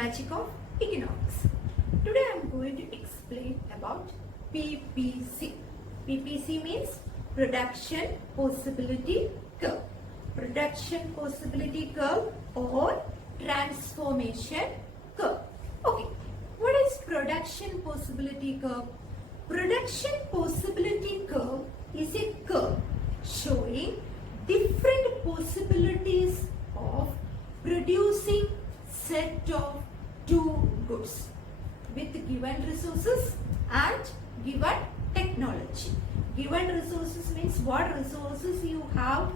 magic of economics. Today I am going to explain about PPC. PPC means production possibility curve. Production possibility curve or transformation curve. Okay, what is production possibility curve? Production possibility curve is a curve showing different possibilities of producing set of two goods with given resources and given technology. Given resources means what resources you have,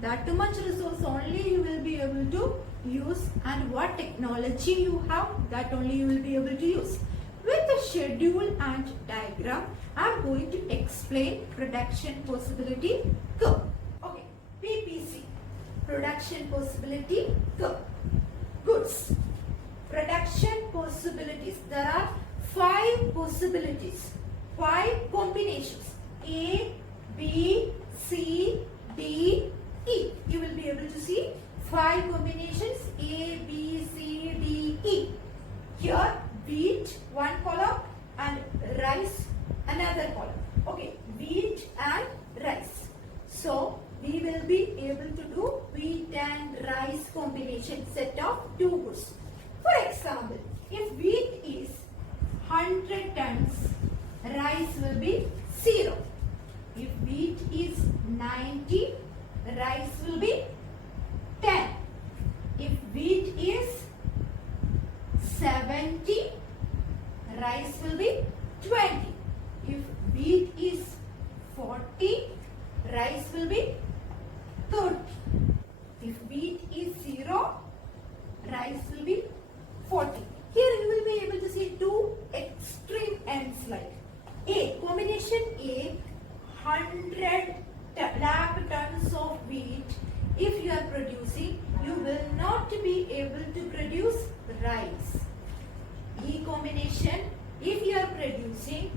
that much resource only you will be able to use, and what technology you have, that only you will be able to use. With the schedule and diagram, I am going to explain production possibility curve. Okay, PPC, production possibility curve. Goods. Production possibilities. There are 5 possibilities, 5 combinations. A, B, C, D, E. You will be able to see 5 combinations A, B, C, D, E. Here wheat one column and rice another column. Okay, wheat and rice. So we will be able to do wheat and rice combination set of 2 goods. For example, if wheat is 100 tons, rice will be 0. If wheat is 90, rice will be 10. If wheat is 70, rice will be 20. If wheat is 40, rice will be 30. If wheat is 0, rice will be 40. Here you will be able to see 2 extreme ends like A, combination A, 100 lakh tons of wheat. If you are producing, you will not be able to produce rice. B combination, if you are producing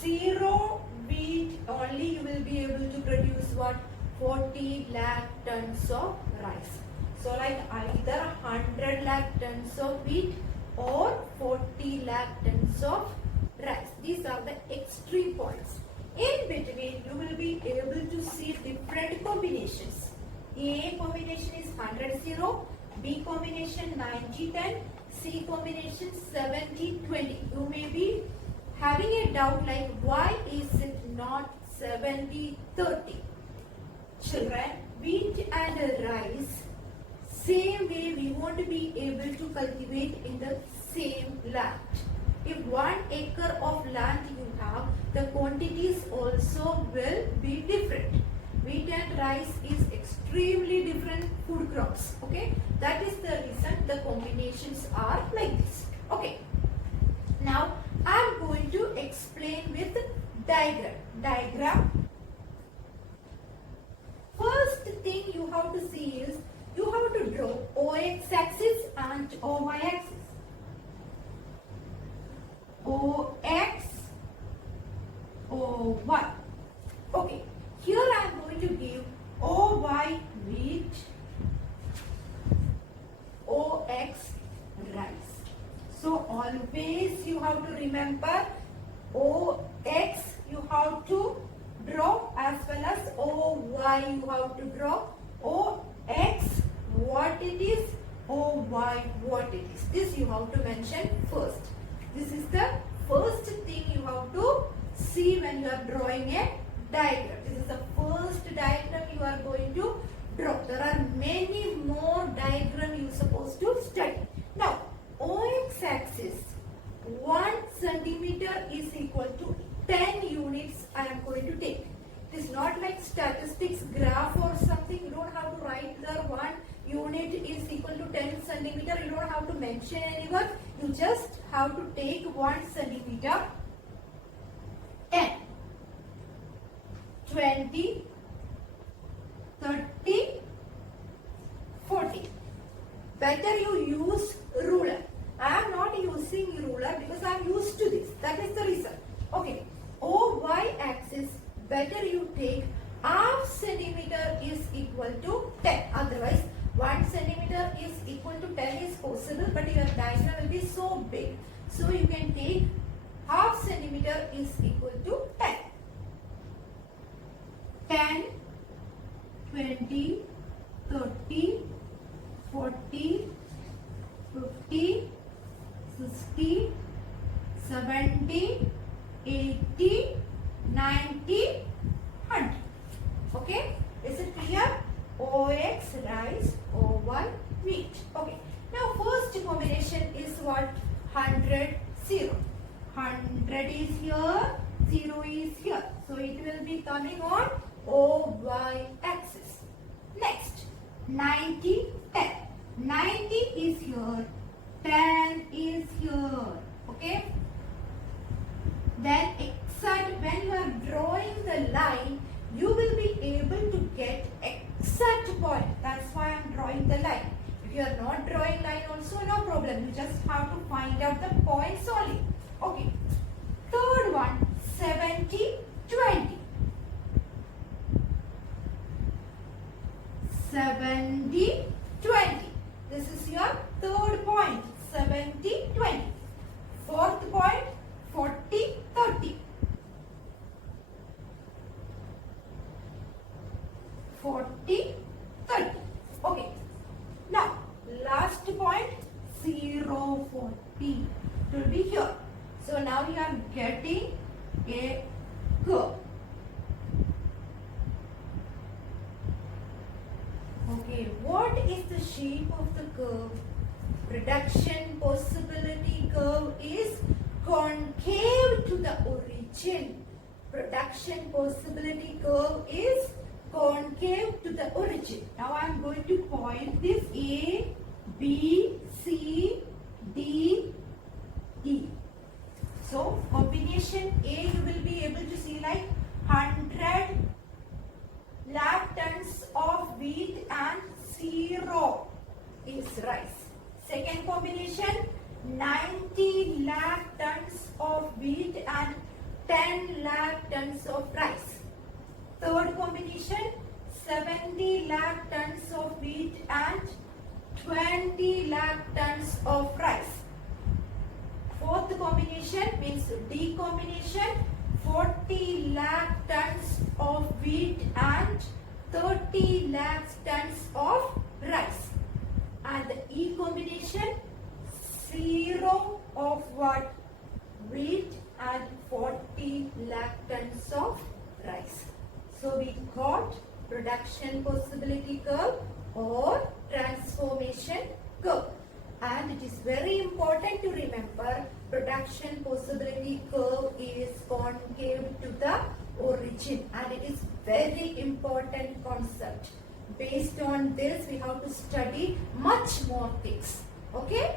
0 wheat, only you will be able to produce what? 40 lakh tons of rice. So like either 100 lakh tons of wheat or 40 lakh tons of rice. These are the extreme points. In between, you will be able to see different combinations. A combination is 100-0, B combination 90-10, C combination 70-20. You may be having a doubt like why is it not 70-30? Children, wheat and rice, same way we won't be able to cultivate in the same land. If 1 acre of land you have, the quantities also will be different. Wheat and rice is extremely different food crops. Okay, that is the reason the combinations are like this. Okay, now I am going to explain with diagram. First thing you have to see is you have to draw OX axis and OY axis. OX, OY. Okay, here I am going to give OY wheat, OX rice. So always you have to remember OX you have to draw as well as OY you have to draw. OX what it is, OY what it is. This you have to mention first. This is the first thing you have to see when you are drawing a diagram. This is the first diagram you are going to draw. There are many more diagrams you are supposed to study. Now, OX axis 1 centimeter is equal to 10 units I am going to take. It is not like statistics graph or something. You don't have to write there 1 unit is equal to 10 centimeter. You don't have to mention anywhere. You just have to take 1 centimeter, 10, 20, 30, 40. Better you use ruler. I am not using ruler because I am used to this. That is the reason. Okay. OY axis, better you take half centimeter is equal to 10. Otherwise, 1 centimeter is equal equal to 10 is possible, but your diagram will be so big. So you can take half centimeter is equal to 10. 10, 20, 30, 40, 50, 60, 70, 80, 90, 100. Okay, is it clear? OX rice, OY wheat. Okay, now first combination is what? 100, 0. 100 is here, 0 is here. So it will be coming on OY axis. Next, 90, 10. 90 is here, 10 is here. Okay. Then exact, when you are drawing the line, you will be able to get exact point. That's why I am drawing the line. If you are not drawing line also, no problem. You just have to find out the points only. Okay. Third one, 70, 20. 70, 20. This is your third point. 70, 20. Fourth point, 40, 30. 40, 30. Okay. Now, last point, 0, 40. It will be here. So now you are getting a curve. Okay, what is the shape of the curve? Reduction possibility curve is concave to the origin. Production possibility curve is concave to the origin. Now I am going to point this A, B, C, D, E. So combination A, you will be able to see like 100 lakh tons of wheat and 0 is rice. Second combination, 90 lakh tons of wheat and 10 lakh tons of rice. Third combination, 70 lakh tons of wheat and 20 lakh tons of rice. Fourth combination means D combination, 40 lakh tons of wheat and 30 lakh tons of rice. And the E combination, 0 of what? Wheat and 40 lakh tons of rice. So we got production possibility curve or transformation curve. And it is very important to remember production possibility curve is concave to the origin, and it is very important concept. Based on this, we have to study much more things. Okay.